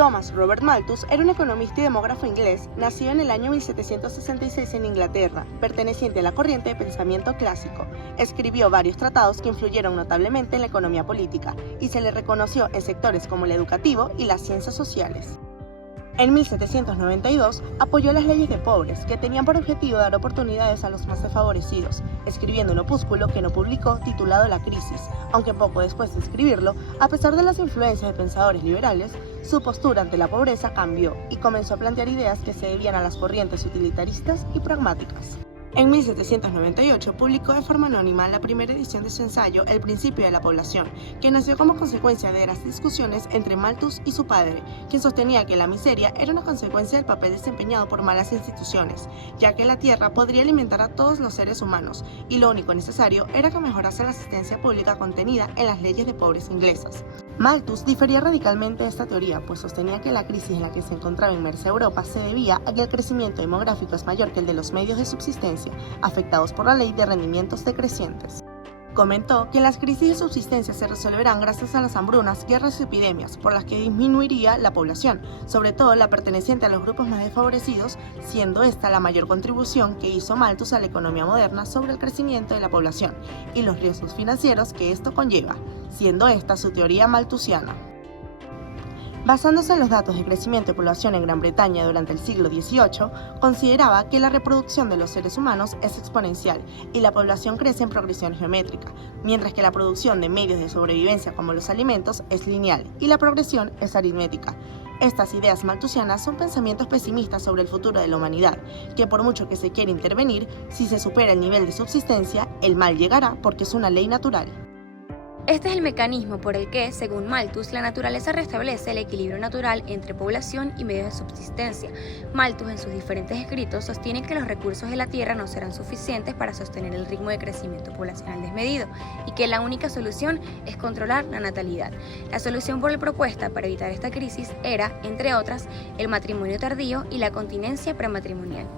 Thomas Robert Malthus era un economista y demógrafo inglés, nacido en el año 1766 en Inglaterra, perteneciente a la corriente de pensamiento clásico. Escribió varios tratados que influyeron notablemente en la economía política y se le reconoció en sectores como el educativo y las ciencias sociales. En 1792 apoyó las leyes de pobres, que tenían por objetivo dar oportunidades a los más desfavorecidos, escribiendo un opúsculo que no publicó titulado La Crisis, aunque poco después de escribirlo, a pesar de las influencias de pensadores liberales, su postura ante la pobreza cambió y comenzó a plantear ideas que se debían a las corrientes utilitaristas y pragmáticas. En 1798 publicó de forma anónima la primera edición de su ensayo El principio de la población, que nació como consecuencia de las discusiones entre Malthus y su padre, quien sostenía que la miseria era una consecuencia del papel desempeñado por malas instituciones, ya que la tierra podría alimentar a todos los seres humanos, y lo único necesario era que mejorase la asistencia pública contenida en las leyes de pobres inglesas. Malthus difería radicalmente de esta teoría, pues sostenía que la crisis en la que se encontraba inmersa Europa se debía a que el crecimiento demográfico es mayor que el de los medios de subsistencia, afectados por la ley de rendimientos decrecientes. Comentó que las crisis de subsistencia se resolverán gracias a las hambrunas, guerras y epidemias, por las que disminuiría la población, sobre todo la perteneciente a los grupos más desfavorecidos, siendo esta la mayor contribución que hizo Malthus a la economía moderna sobre el crecimiento de la población y los riesgos financieros que esto conlleva, siendo esta su teoría malthusiana. Basándose en los datos de crecimiento de población en Gran Bretaña durante el siglo XVIII, consideraba que la reproducción de los seres humanos es exponencial y la población crece en progresión geométrica, mientras que la producción de medios de sobrevivencia como los alimentos es lineal y la progresión es aritmética. Estas ideas malthusianas son pensamientos pesimistas sobre el futuro de la humanidad, que por mucho que se quiera intervenir, si se supera el nivel de subsistencia, el mal llegará porque es una ley natural. Este es el mecanismo por el que, según Malthus, la naturaleza restablece el equilibrio natural entre población y medios de subsistencia. Malthus, en sus diferentes escritos, sostiene que los recursos de la tierra no serán suficientes para sostener el ritmo de crecimiento poblacional desmedido y que la única solución es controlar la natalidad. La solución por él propuesta para evitar esta crisis era, entre otras, el matrimonio tardío y la continencia prematrimonial.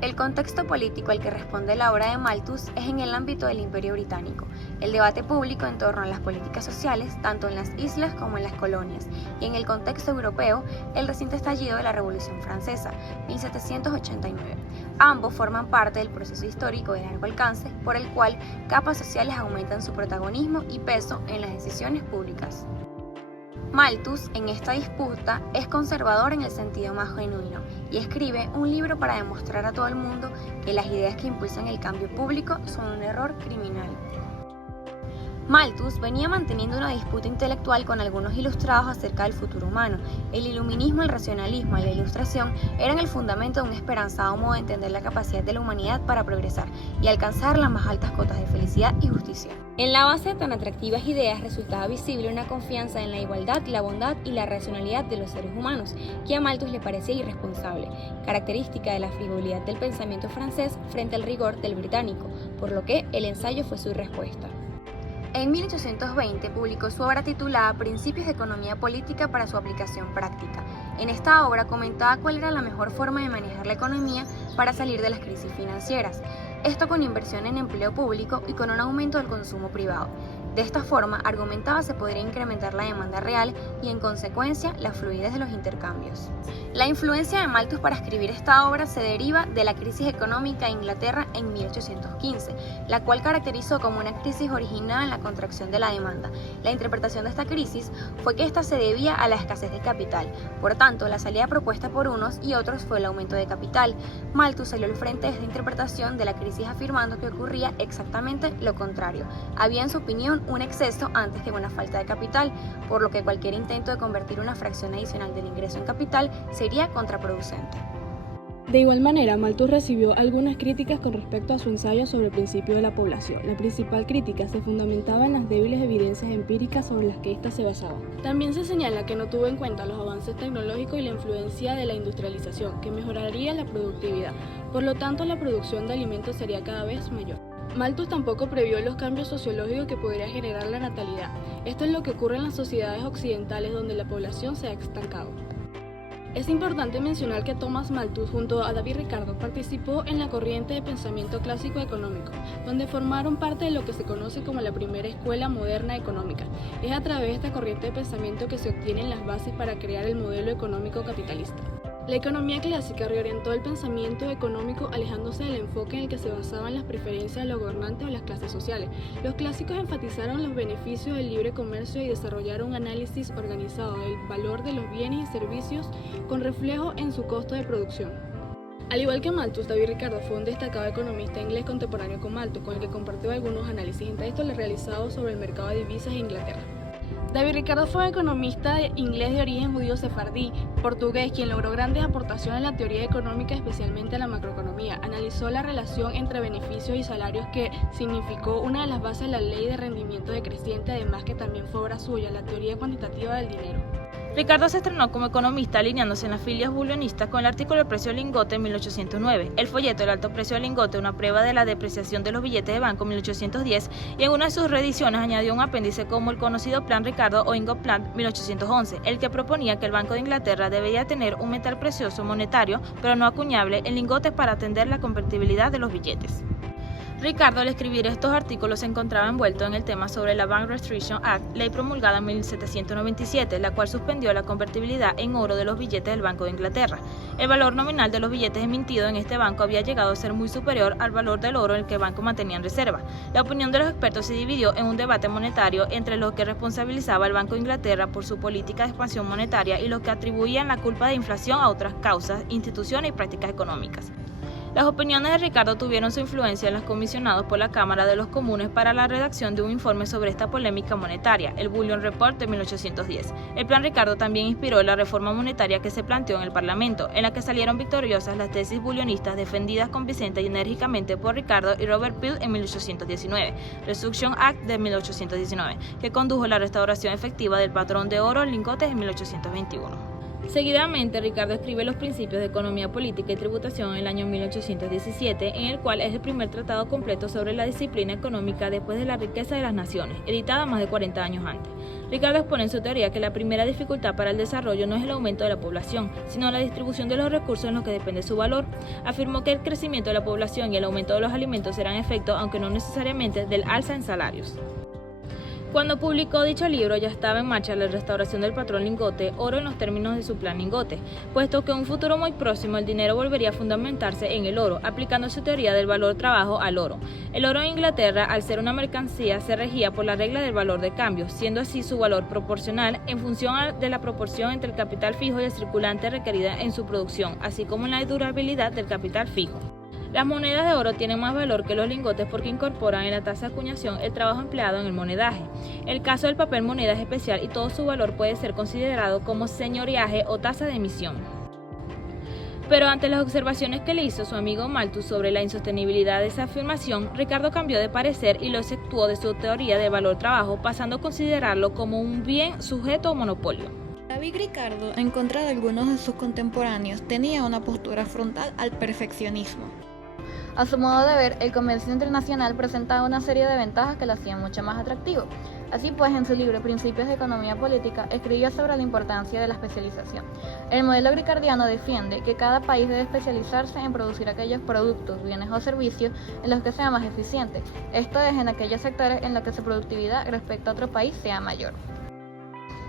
El contexto político al que responde la obra de Malthus es en el ámbito del Imperio Británico, el debate público en torno a las políticas sociales, tanto en las islas como en las colonias, y en el contexto europeo, el reciente estallido de la Revolución Francesa, 1789. Ambos forman parte del proceso histórico de largo alcance, por el cual capas sociales aumentan su protagonismo y peso en las decisiones públicas. Malthus, en esta disputa, es conservador en el sentido más genuino y escribe un libro para demostrar a todo el mundo que las ideas que impulsan el cambio público son un error criminal. Malthus venía manteniendo una disputa intelectual con algunos ilustrados acerca del futuro humano. El iluminismo, el racionalismo y la ilustración eran el fundamento de un esperanzado modo de entender la capacidad de la humanidad para progresar y alcanzar las más altas cotas de felicidad y justicia. En la base de tan atractivas ideas resultaba visible una confianza en la igualdad, la bondad y la racionalidad de los seres humanos, que a Malthus le parecía irresponsable, característica de la frivolidad del pensamiento francés frente al rigor del británico, por lo que el ensayo fue su respuesta. En 1820 publicó su obra titulada Principios de Economía Política para su aplicación práctica. En esta obra comentaba cuál era la mejor forma de manejar la economía para salir de las crisis financieras, esto con inversión en empleo público y con un aumento del consumo privado. De esta forma, argumentaba se podría incrementar la demanda real y, en consecuencia, la fluidez de los intercambios. La influencia de Malthus para escribir esta obra se deriva de la crisis económica de Inglaterra en 1815, la cual caracterizó como una crisis originada en la contracción de la demanda. La interpretación de esta crisis fue que esta se debía a la escasez de capital. Por tanto, la salida propuesta por unos y otros fue el aumento de capital. Malthus salió al frente de esta interpretación de la crisis afirmando que ocurría exactamente lo contrario. Había, en su opinión, un exceso antes que una falta de capital, por lo que cualquier intento de convertir una fracción adicional del ingreso en capital sería contraproducente. De igual manera, Malthus recibió algunas críticas con respecto a su ensayo sobre el principio de la población. La principal crítica se fundamentaba en las débiles evidencias empíricas sobre las que ésta se basaba. También se señala que no tuvo en cuenta los avances tecnológicos y la influencia de la industrialización, que mejoraría la productividad. Por lo tanto, la producción de alimentos sería cada vez mayor. Malthus tampoco previó los cambios sociológicos que podría generar la natalidad. Esto es lo que ocurre en las sociedades occidentales donde la población se ha estancado. Es importante mencionar que Thomas Malthus junto a David Ricardo participó en la corriente de pensamiento clásico económico, donde formaron parte de lo que se conoce como la primera escuela moderna económica. Es a través de esta corriente de pensamiento que se obtienen las bases para crear el modelo económico capitalista. La economía clásica reorientó el pensamiento económico alejándose del enfoque en el que se basaban las preferencias de los gobernantes o las clases sociales. Los clásicos enfatizaron los beneficios del libre comercio y desarrollaron un análisis organizado del valor de los bienes y servicios con reflejo en su costo de producción. Al igual que Malthus, David Ricardo fue un destacado economista inglés contemporáneo con Malthus, con el que compartió algunos análisis, entre estos los realizados sobre el mercado de divisas en Inglaterra. David Ricardo fue un economista inglés de origen judío sefardí, portugués, quien logró grandes aportaciones en la teoría económica, especialmente a la macroeconomía. Analizó la relación entre beneficios y salarios, que significó una de las bases de la ley de rendimiento decreciente, además que también fue obra suya, la teoría cuantitativa del dinero. Ricardo se estrenó como economista alineándose en las filias bullionistas con el artículo El precio del lingote en 1809, el folleto El alto precio del lingote, una prueba de la depreciación de los billetes de banco en 1810, y en una de sus reediciones añadió un apéndice como el conocido Plan Ricardo o Ingot Plan 1811, el que proponía que el Banco de Inglaterra debía tener un metal precioso monetario, pero no acuñable, en lingotes para atender la convertibilidad de los billetes. Ricardo, al escribir estos artículos, se encontraba envuelto en el tema sobre la Bank Restriction Act, ley promulgada en 1797, la cual suspendió la convertibilidad en oro de los billetes del Banco de Inglaterra. El valor nominal de los billetes emitidos en este banco había llegado a ser muy superior al valor del oro en el que el banco mantenía en reserva. La opinión de los expertos se dividió en un debate monetario entre los que responsabilizaba al Banco de Inglaterra por su política de expansión monetaria y los que atribuían la culpa de inflación a otras causas, instituciones y prácticas económicas. Las opiniones de Ricardo tuvieron su influencia en los comisionados por la Cámara de los Comunes para la redacción de un informe sobre esta polémica monetaria, el Bullion Report de 1810. El Plan Ricardo también inspiró la reforma monetaria que se planteó en el Parlamento, en la que salieron victoriosas las tesis bullionistas defendidas convincente y enérgicamente por Ricardo y Robert Peel en 1819, Reduction Act de 1819, que condujo a la restauración efectiva del patrón de oro en lingotes en 1821. Seguidamente, Ricardo escribe los principios de economía política y tributación en el año 1817, en el cual es el primer tratado completo sobre la disciplina económica después de la riqueza de las naciones, editada más de 40 años antes. Ricardo expone en su teoría que la primera dificultad para el desarrollo no es el aumento de la población, sino la distribución de los recursos en los que depende su valor. Afirmó que el crecimiento de la población y el aumento de los alimentos serán efecto, aunque no necesariamente, del alza en salarios. Cuando publicó dicho libro ya estaba en marcha la restauración del patrón lingote, oro en los términos de su plan lingote, puesto que en un futuro muy próximo el dinero volvería a fundamentarse en el oro, aplicando su teoría del valor trabajo al oro. El oro en Inglaterra, al ser una mercancía, se regía por la regla del valor de cambio, siendo así su valor proporcional en función de la proporción entre el capital fijo y el circulante requerida en su producción, así como en la durabilidad del capital fijo. Las monedas de oro tienen más valor que los lingotes porque incorporan en la tasa de acuñación el trabajo empleado en el monedaje. El caso del papel moneda es especial y todo su valor puede ser considerado como señoriaje o tasa de emisión. Pero ante las observaciones que le hizo su amigo Malthus sobre la insostenibilidad de esa afirmación, Ricardo cambió de parecer y lo exceptuó de su teoría del valor trabajo, pasando a considerarlo como un bien sujeto a monopolio. David Ricardo, en contra de algunos de sus contemporáneos, tenía una postura frontal al perfeccionismo. A su modo de ver, el comercio internacional presentaba una serie de ventajas que lo hacían mucho más atractivo. Así pues, en su libro Principios de Economía Política, escribió sobre la importancia de la especialización. El modelo ricardiano defiende que cada país debe especializarse en producir aquellos productos, bienes o servicios en los que sea más eficiente, esto es, en aquellos sectores en los que su productividad respecto a otro país sea mayor.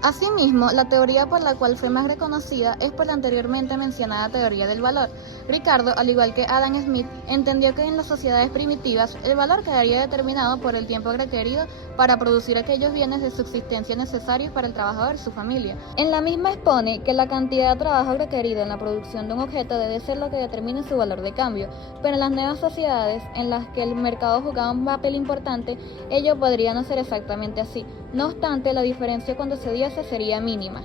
Asimismo, la teoría por la cual fue más reconocida es por la anteriormente mencionada teoría del valor. Ricardo, al igual que Adam Smith, entendió que en las sociedades primitivas el valor quedaría determinado por el tiempo requerido para producir aquellos bienes de subsistencia necesarios para el trabajador y su familia. En la misma expone que la cantidad de trabajo requerido en la producción de un objeto debe ser lo que determine su valor de cambio, pero en las nuevas sociedades en las que el mercado jugaba un papel importante, ello podría no ser exactamente así. No obstante, la diferencia cuando se diese sería mínima.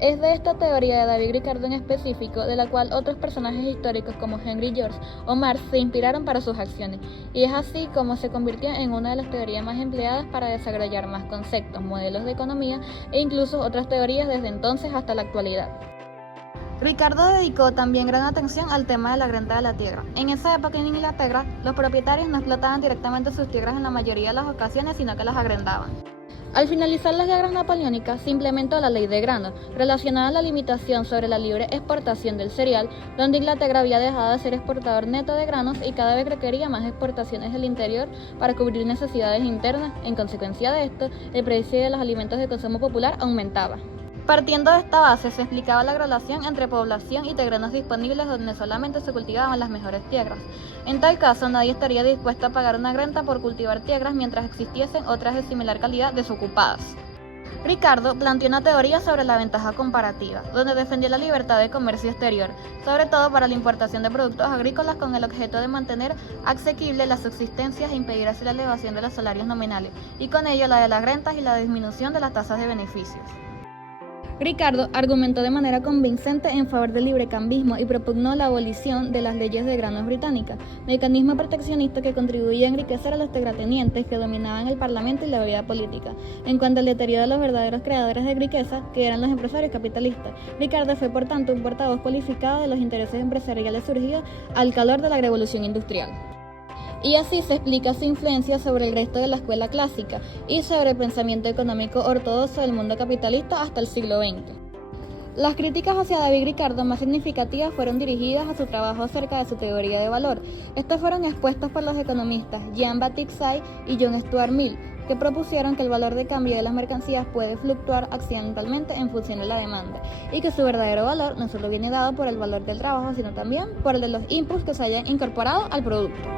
Es de esta teoría de David Ricardo en específico de la cual otros personajes históricos como Henry George o Marx se inspiraron para sus acciones, y es así como se convirtió en una de las teorías más empleadas para desarrollar más conceptos, modelos de economía e incluso otras teorías desde entonces hasta la actualidad. Ricardo dedicó también gran atención al tema de la renta de la tierra. En esa época en Inglaterra, los propietarios no explotaban directamente sus tierras en la mayoría de las ocasiones, sino que las arrendaban. Al finalizar las guerras napoleónicas, se implementó la Ley de Grano, relacionada a la limitación sobre la libre exportación del cereal, donde Inglaterra había dejado de ser exportador neto de granos y cada vez requería más exportaciones del interior para cubrir necesidades internas. En consecuencia de esto, el precio de los alimentos de consumo popular aumentaba. Partiendo de esta base, se explicaba la relación entre población y terrenos disponibles donde solamente se cultivaban las mejores tierras. En tal caso, nadie estaría dispuesto a pagar una renta por cultivar tierras mientras existiesen otras de similar calidad desocupadas. Ricardo planteó una teoría sobre la ventaja comparativa, donde defendió la libertad de comercio exterior, sobre todo para la importación de productos agrícolas con el objeto de mantener asequible las subsistencias e impedir así la elevación de los salarios nominales, y con ello la de las rentas y la disminución de las tasas de beneficios. Ricardo argumentó de manera convincente en favor del librecambismo y propugnó la abolición de las leyes de granos británicas, mecanismo proteccionista que contribuía a enriquecer a los terratenientes que dominaban el parlamento y la vida política. En cuanto al deterioro de los verdaderos creadores de riqueza, que eran los empresarios capitalistas, Ricardo fue por tanto un portavoz cualificado de los intereses empresariales surgidos al calor de la revolución industrial. Y así se explica su influencia sobre el resto de la escuela clásica y sobre el pensamiento económico ortodoxo del mundo capitalista hasta el siglo XX. Las críticas hacia David Ricardo más significativas fueron dirigidas a su trabajo acerca de su teoría de valor. Estos fueron expuestos por los economistas Jean-Baptiste Say y John Stuart Mill, que propusieron que el valor de cambio de las mercancías puede fluctuar accidentalmente en función de la demanda, y que su verdadero valor no solo viene dado por el valor del trabajo, sino también por el de los inputs que se hayan incorporado al producto.